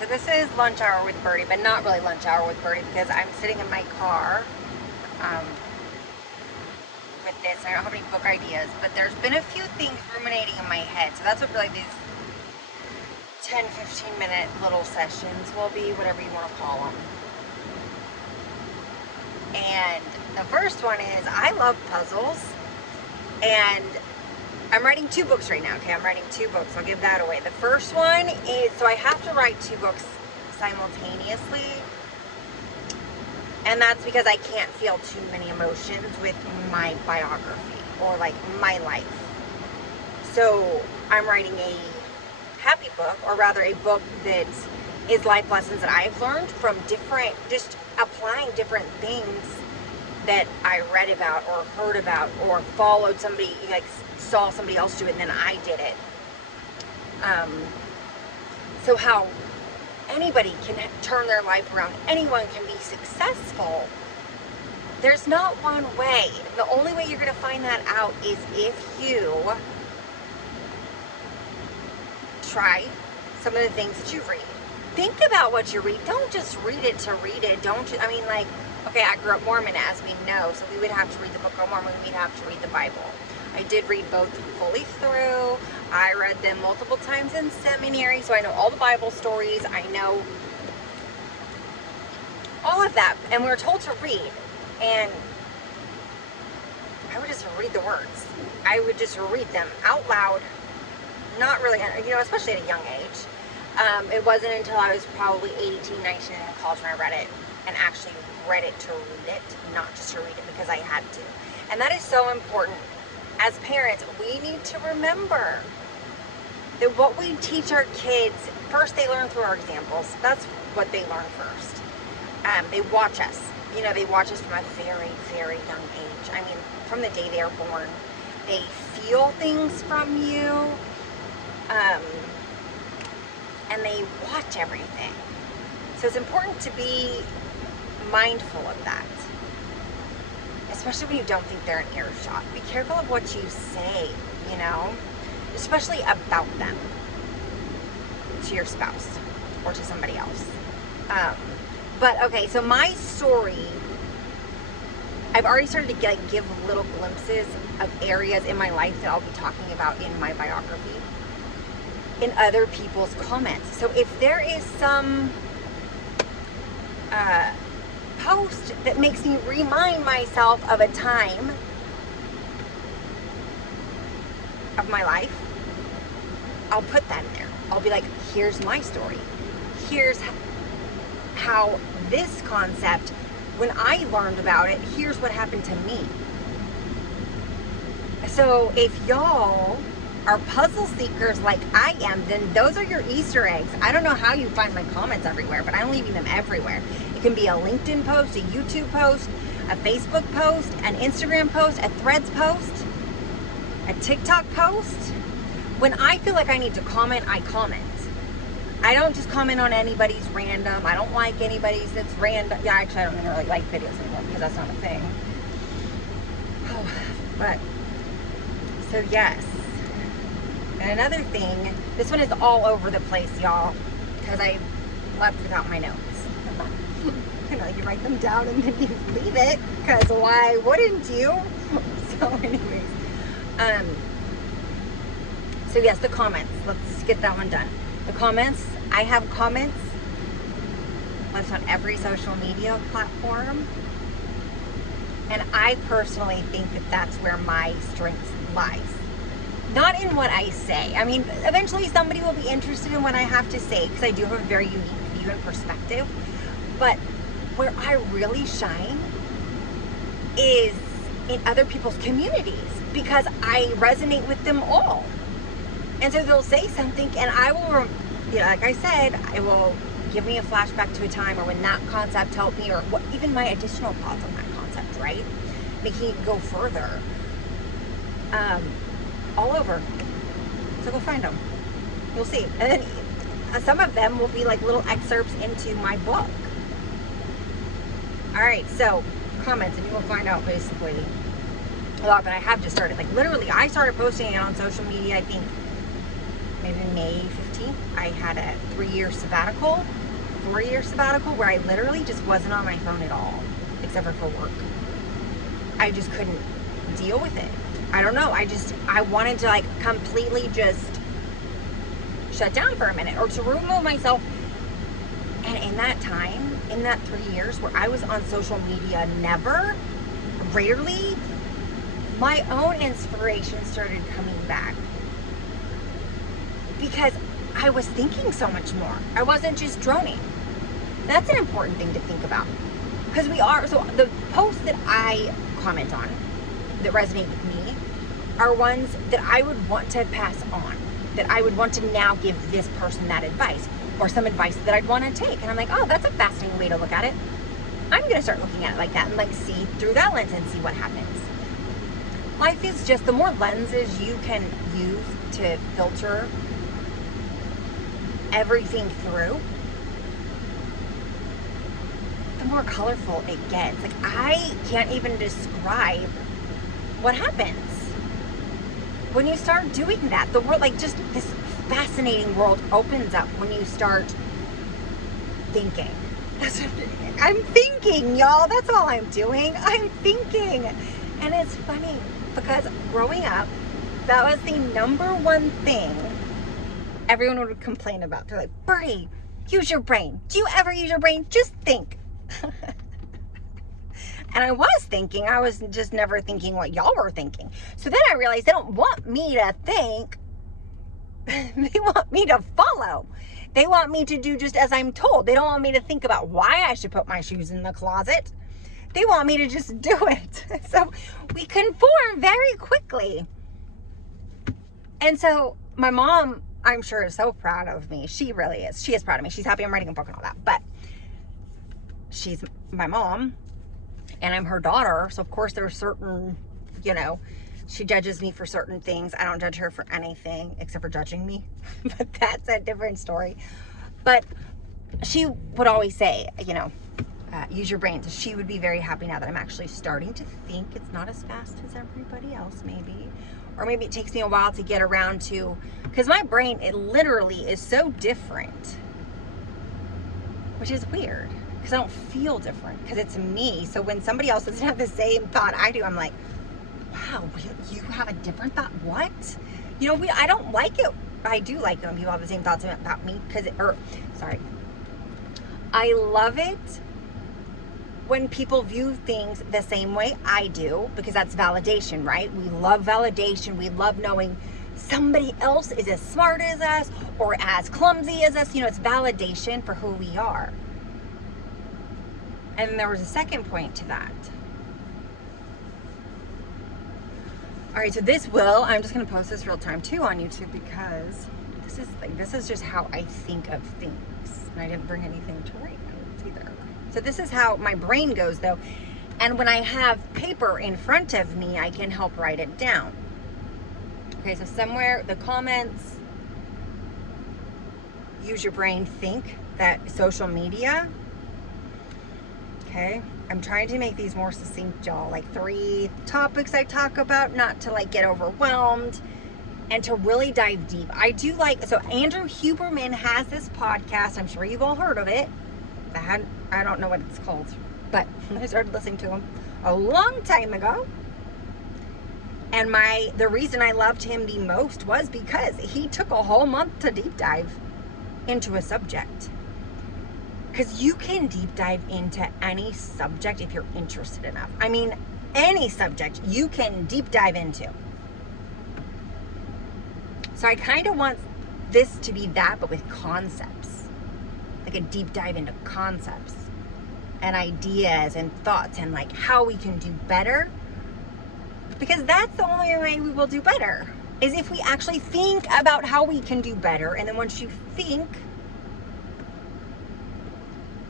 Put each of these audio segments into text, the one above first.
so this is lunch hour with Bertie, but not really lunch hour with Bertie because I'm sitting in my car with this. I don't have any book ideas, but there's been a few things ruminating in my head. So that's what like these 10, 15 minute little sessions will be, whatever you want to call them. And the first one is, I love puzzles, and I'm writing 2 books right now. Okay, I'm writing 2 books. I'll give that away. The first one is, so I have to write 2 books simultaneously, and that's because I can't feel too many emotions with my biography or like my life. So I'm writing a happy book, or rather a book that is life lessons that I've learned from different, just applying different things that I read about or heard about or followed somebody, like saw somebody else do it and then I did it. So how anybody can turn their life around, anyone can be successful. There's not one way. The only way you're going to find that out is if you try some of the things that you read. Think about what you read. Don't just read it to read it. I mean, like, okay, I grew up Mormon, as we know, so we would have to read the Book of Mormon. We'd have to read the Bible. I did read both fully through. I read them multiple times in seminary, so I know all the Bible stories. I know all of that. And we were told to read. And I would just read the words. I would just read them out loud. Not really, you know, especially at a young age. It wasn't until I was probably 18, 19 in college when I read it and actually read it to read it, not just to read it because I had to. And that is so important. As parents, we need to remember that what we teach our kids, first they learn through our examples. That's what they learn first. They watch us. You know, they watch us from a very, very young age. I mean, from the day they are born. They feel things from you. And they watch everything. So it's important to be mindful of that. Especially when you don't think they're in earshot. Be careful of what you say, you know? Especially about them. To your spouse. Or to somebody else. But, okay, so my story, I've already started to give little glimpses of areas in my life that I'll be talking about in my biography. In other people's comments. So if there is some post that makes me remind myself of a time of my life, I'll put that in there. I'll be like, here's my story. Here's how this concept, when I learned about it, here's what happened to me. So if y'all are puzzle seekers like I am, then those are your Easter eggs. I don't know how you find my comments everywhere, but I'm leaving them everywhere. It can be a LinkedIn post, a YouTube post, a Facebook post, an Instagram post, a Threads post, a TikTok post. When I feel like I need to comment, I comment. I don't just comment on anybody's random. I don't like anybody's that's random. Yeah, actually, I don't even really like videos anymore because that's not a thing. Oh, but, so yes. And another thing, this one is all over the place, y'all, because I left without my notes. You know, you write them down and then you leave it, because why wouldn't you? So anyways, so yes, the comments. Let's get that one done. The comments, I have comments left on every social media platform, and I personally think that that's where my strength lies. Not in what I say. I mean, eventually somebody will be interested in what I have to say because I do have a very unique view and perspective. But where I really shine is in other people's communities because I resonate with them all. And so they'll say something and I will, you know, like I said, it will give me a flashback to a time or when that concept helped me, or what, even my additional thoughts on that concept, right? Making it go further. All over. So go find them. You'll see. And then some of them will be like little excerpts into my book. Alright, so comments, and you will find out basically a lot, but I have just started. Like literally, I started posting it on social media, I think maybe May 15th. 2020, I had a 3-year sabbatical, 4-year sabbatical, where I literally just wasn't on my phone at all, except for work. I just couldn't deal with it. I don't know. I wanted to like completely just shut down for a minute, or to remove myself. And in that time, in that 3 years where I was on social media, rarely, my own inspiration started coming back. Because I was thinking so much more. I wasn't just droning. That's an important thing to think about. Because so the posts that I comment on that resonate with me are ones that I would want to pass on. That I would want to now give this person that advice, or some advice that I'd want to take. And I'm like, oh, that's a fascinating way to look at it. I'm going to start looking at it like that and like see through that lens and see what happens. Life is just, the more lenses you can use to filter everything through, the more colorful it gets. Like, I can't even describe what happens when you start doing that. The world, like, just this fascinating world opens up when you start thinking. I'm thinking, y'all. That's all I'm doing. I'm thinking. And it's funny because growing up, that was the number one thing everyone would complain about. They're like, Bertie, use your brain. Do you ever use your brain? Just think. And I was thinking, I was just never thinking what y'all were thinking. So then I realized they don't want me to think. They want me to follow. They want me to do just as I'm told. They don't want me to think about why I should put my shoes in the closet. They want me to just do it. So we conform very quickly. And so my mom, I'm sure, is so proud of me. She really is. She is proud of me. She's happy I'm writing a book and all that. But she's my mom, and I'm her daughter. So of course there are certain, she judges me for certain things. I don't judge her for anything except for judging me. But that's a different story. But she would always say, use your brain. So she would be very happy now that I'm actually starting to think. It's not as fast as everybody else, maybe. Or maybe it takes me a while to get around to, because my brain, it literally is so different, which is weird, because I don't feel different, because it's me. So when somebody else doesn't have the same thought I do, I'm like, wow, you have a different thought? What? I don't like it. I do like it when people have the same thoughts about me, I love it when people view things the same way I do, because that's validation, right? We love validation. We love knowing somebody else is as smart as us or as clumsy as us. It's validation for who we are. And there was a second point to that. All right, so I'm just going to post this real time too on YouTube, because this is just how I think of things. And I didn't bring anything to write notes either. So this is how my brain goes, though. And when I have paper in front of me, I can help write it down. Okay, so somewhere, the comments, use your brain, think that social media. Okay, I'm trying to make these more succinct, y'all. Like 3 topics I talk about, not to get overwhelmed, and to really dive deep. I do so Andrew Huberman has this podcast. I'm sure you've all heard of it. I don't know what it's called, but I started listening to him a long time ago. And the reason I loved him the most was because he took a whole month to deep dive into a subject. Because you can deep dive into any subject if you're interested enough. I mean, any subject you can deep dive into. So I kind of want this to be that, but with concepts. Like a deep dive into concepts and ideas and thoughts and how we can do better. Because that's the only way we will do better, is if we actually think about how we can do better. And then once you think,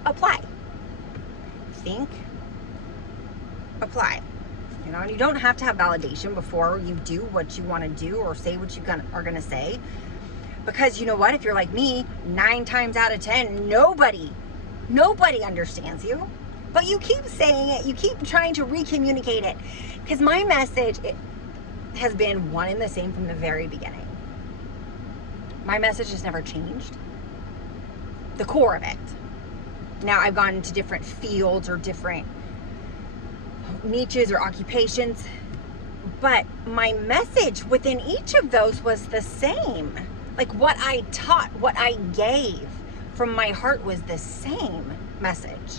apply. Think, apply. And you don't have to have validation before you do what you want to do or say what you are going to say. Because you know what? If you're like me, 9 times out of 10, nobody understands you. But you keep saying it. You keep trying to re-communicate it. Because my message has been one and the same from the very beginning. my message has never changed. The core of it. Now I've gone into different fields or different niches or occupations, but my message within each of those was the same. Like what I taught, what I gave from my heart was the same message.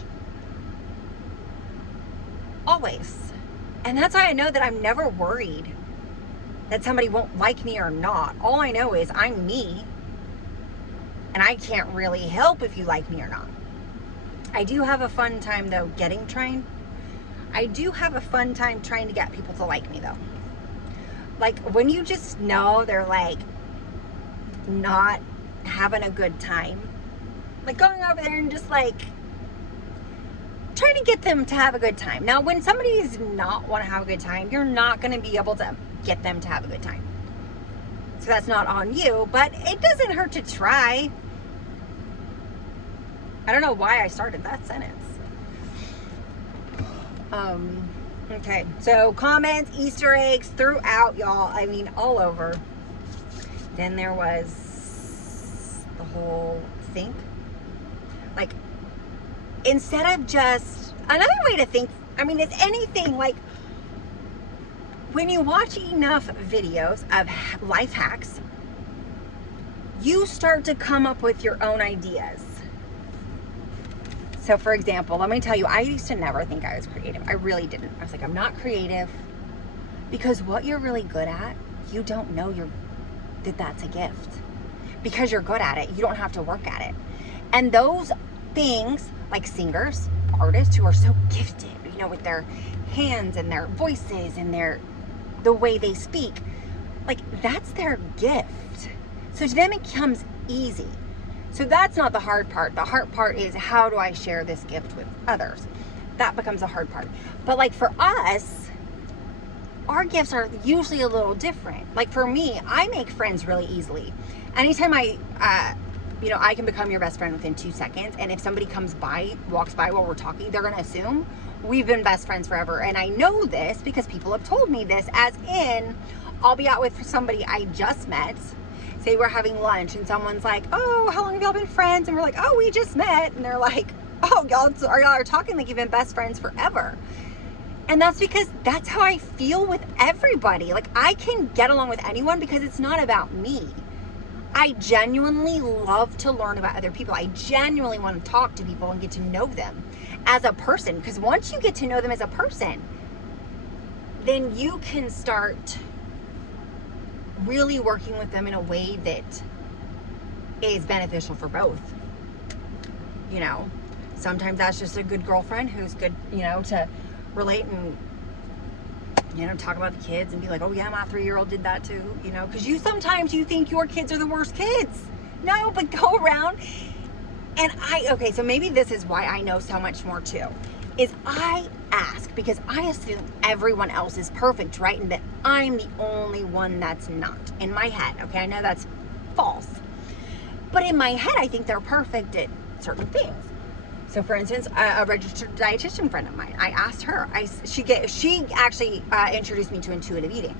Always. And that's why I know that I'm never worried that somebody won't like me or not. All I know is I'm me, and I can't really help if you like me or not. I do have a fun time though getting trained. I do have a fun time trying to get people to like me though. Like when you just know they're like not having a good time, like going over there and just like trying to get them to have a good time. Now when somebody does not want to have a good time, you're not going to be able to get them to have a good time. So that's not on you, but it doesn't hurt to try. I don't know why I started that sentence. Okay, so comments, Easter eggs throughout, y'all. I mean, all over. Then there was the whole think. Like, instead of just, another way to think, I mean, it's anything like, when you watch enough videos of life hacks, you start to come up with your own ideas. So for example, let me tell you, I used to never think I was creative. I really didn't. I was like, I'm not creative, because what you're really good at, you don't know that that's a gift. Because you're good at it, you don't have to work at it. And those things, like singers, artists who are so gifted, you know, with their hands and their voices and the way they speak, like that's their gift. So to them it comes easy. So that's not the hard part. The hard part is, how do I share this gift with others? That becomes the hard part. But like for us, our gifts are usually a little different. Like for me, I make friends really easily. Anytime I can become your best friend within 2 seconds. And if somebody walks by while we're talking, they're gonna assume we've been best friends forever. And I know this because people have told me this, as in, I'll be out with somebody I just met. Say we're having lunch and someone's like, oh, how long have y'all been friends? And we're like, oh, we just met. And they're like, oh, y'all are talking like you've been best friends forever. And that's because that's how I feel with everybody. Like I can get along with anyone because it's not about me. I genuinely love to learn about other people. I genuinely want to talk to people and get to know them as a person. Because once you get to know them as a person, then you can start really working with them in a way that is beneficial for both. You know, sometimes that's just a good girlfriend who's good, you know, to relate and, you know, talk about the kids and be like, oh yeah, my 3-year-old did that too, you know, because sometimes you think your kids are the worst kids. No, but go around and okay, so maybe this is why I know so much more too, is I ask because I assume everyone else is perfect, right? And that I'm the only one that's not, in my head. Okay, I know that's false, but in my head I think they're perfect at certain things. So for instance, a registered dietitian friend of mine, I asked her, she actually introduced me to intuitive eating.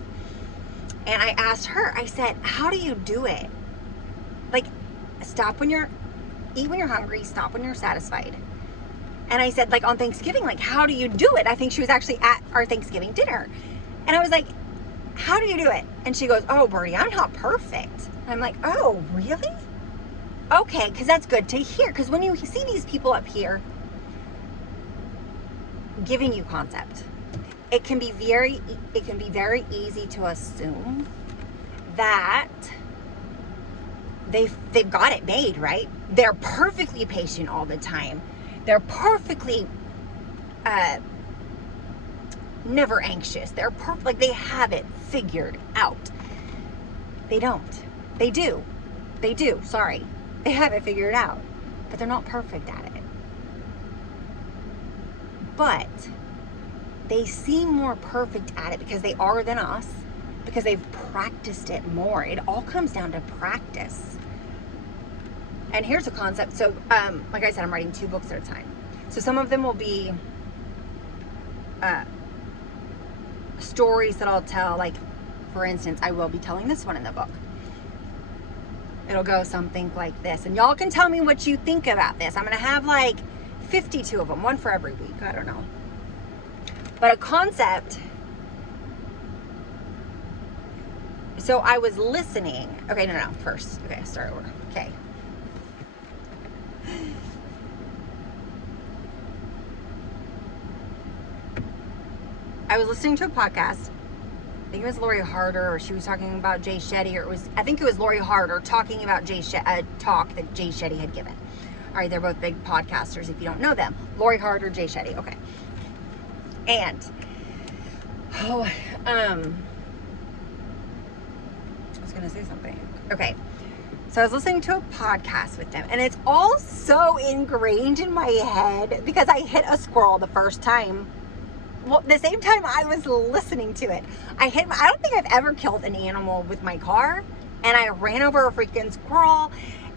And I asked her, I said, how do you do it? Like, eat when you're hungry, stop when you're satisfied. And I said, like on Thanksgiving, like, how do you do it? I think she was actually at our Thanksgiving dinner. And I was like, how do you do it? And she goes, oh, Bertie, I'm not perfect. And I'm like, oh, really? Okay, because that's good to hear. Because when you see these people up here giving you concept, it can be very easy to assume that they've got it made, right? They're perfectly patient all the time. They're perfectly never anxious. They're like they have it figured out. They don't. They do. Sorry. They have it figured out, but they're not perfect at it. But they seem more perfect at it because they are than us, because they've practiced it more. It all comes down to practice. And here's a concept. So, like I said, I'm writing 2 books at a time. So some of them will be stories that I'll tell. Like, for instance, I will be telling this one in the book. It'll go something like this. And y'all can tell me what you think about this. I'm going to have like 52 of them, one for every week. I don't know. But a concept. So I was listening. Okay, no. First. Okay, start over. Okay. I was listening to a podcast. I think it was Lori Harder, or she was talking about Jay Shetty, or I think it was Lori Harder talking about talk that Jay Shetty had given. All right, they're both big podcasters if you don't know them. Lori Harder, Jay Shetty, okay. And, I was going to say something. Okay, so I was listening to a podcast with them, and it's all so ingrained in my head because I hit a squirrel the first time. Well, the same time I was listening to it, I don't think I've ever killed an animal with my car, and I ran over a freaking squirrel,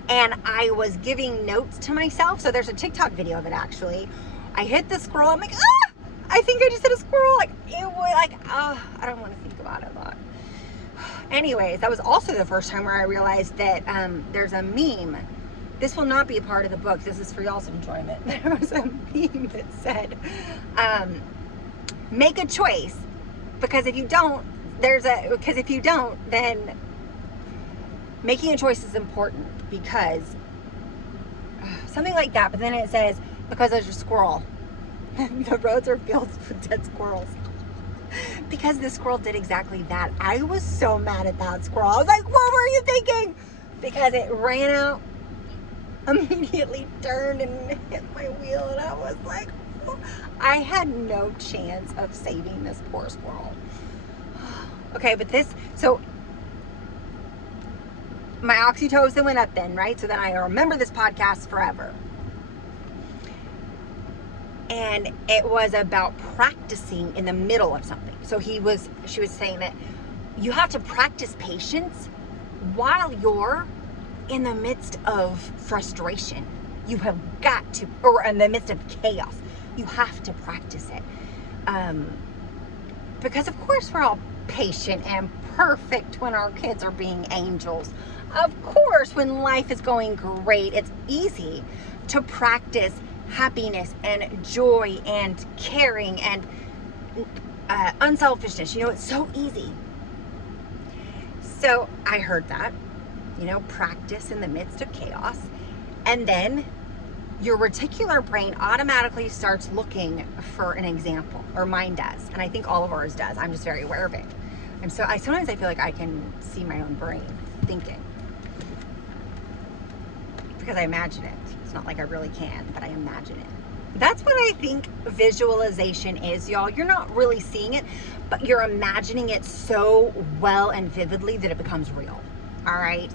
and I was giving notes to myself. So there's a TikTok video of it, actually. I hit the squirrel. I'm like, I think I just hit a squirrel. Like, it was like, I don't want to think about it a lot. Anyways, that was also the first time where I realized that there's a meme. This will not be a part of the book. This is for y'all's enjoyment. There was a meme that said, make a choice, because if you don't, then making a choice is important, because something like that. But then it says, because there's a squirrel. The roads are filled with dead squirrels. Because this squirrel did exactly that. I was so mad at that squirrel. I was like, what were you thinking? Because it ran out, immediately turned and hit my wheel, and I was like, I had no chance of saving this poor squirrel. Okay, but so my oxytocin went up then, right? So then I remember this podcast forever. And it was about practicing in the middle of something. So she was saying that you have to practice patience while you're in the midst of frustration. You have got to, or in the midst of chaos. You have to practice it. Because of course we're all patient and perfect when our kids are being angels. Of course, when life is going great, it's easy to practice happiness and joy and caring and unselfishness. It's so easy. So I heard that, practice in the midst of chaos. And then your reticular brain automatically starts looking for an example, or mine does. And I think all of ours does. I'm just very aware of it. And so sometimes I feel like I can see my own brain thinking, because I imagine it. It's not like I really can, but I imagine it. That's what I think visualization is, y'all. You're not really seeing it, but you're imagining it so well and vividly that it becomes real. All right?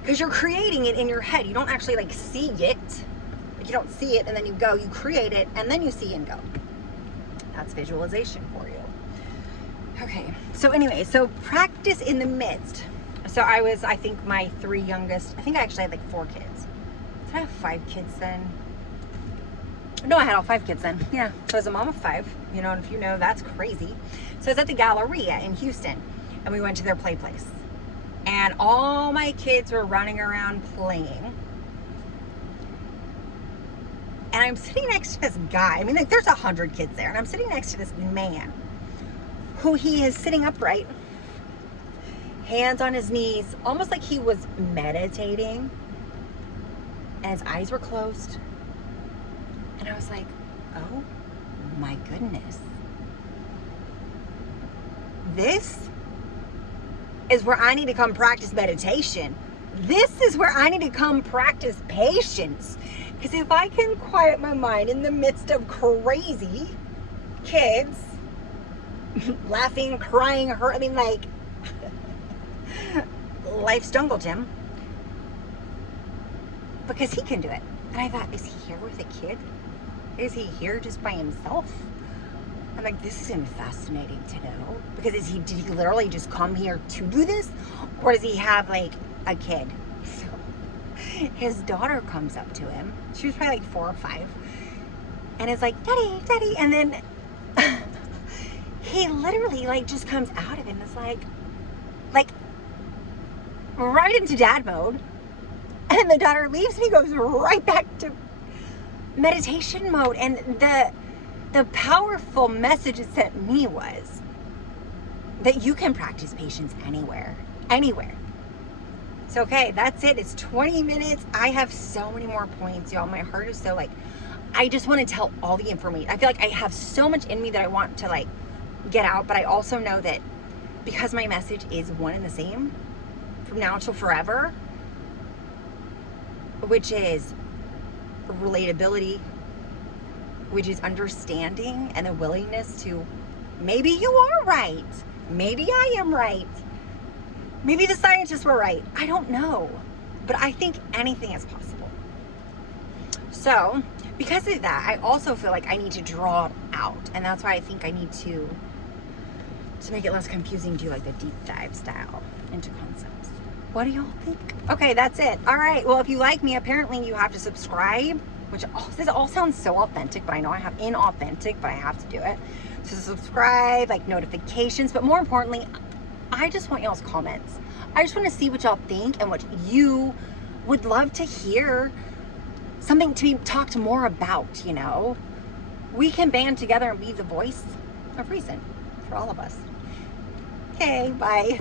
Because you're creating it in your head. You don't actually see it. You don't see it and then you go, you create it and then you see and go. That's visualization for you. Okay. So anyway, so practice in the midst. So I think my three youngest, I think I actually had 4 kids. Did I have 5 kids then? No, I had all 5 kids then. Yeah. So I was a mom of 5, and if you know, that's crazy. So I was at the Galleria in Houston, and we went to their play place. And all my kids were running around playing. And I'm sitting next to this guy. There's 100 kids there. And I'm sitting next to this man who he is sitting upright, hands on his knees, almost like he was meditating. And his eyes were closed. And I was like, oh my goodness. This is where I need to come practice meditation. This is where I need to come practice patience. Because if I can quiet my mind in the midst of crazy kids, laughing, crying, hurt, life's jungle gym. Because he can do it. And I thought, is he here with a kid? Is he here just by himself? I'm like, this is going to be fascinating to know. Because did he literally just come here to do this? Or does he have a kid? So his daughter comes up to him. She was probably 4 or 5. And is like, Daddy, Daddy. And then he literally just comes out of it and is like, right into dad mode. And the daughter leaves and he goes right back to meditation mode. And the powerful message it sent me was that you can practice patience anywhere. So, okay, that's it. It's 20 minutes. I have so many more points, y'all. My heart is so like, I just want to tell all the information. I feel like I have so much in me that I want to like get out, but I also know that because my message is one and the same from now till forever, which is relatability, which is understanding and the willingness to, maybe you are right. Maybe I am right. Maybe the scientists were right. I don't know. But I think anything is possible. So, because of that, I also feel like I need to draw it out. And that's why I think I need to make it less confusing, do like the deep dive style into concepts. What do y'all think? Okay, that's it. All right. Well, if you like me, apparently you have to subscribe, which this all sounds so authentic, but I know I have inauthentic, but I have to do it. So subscribe, like notifications, but more importantly, I just want y'all's comments. I just want to see what y'all think and what you would love to hear, something to be talked more about, you know. We can band together and be the voice of reason for all of us. Okay, bye.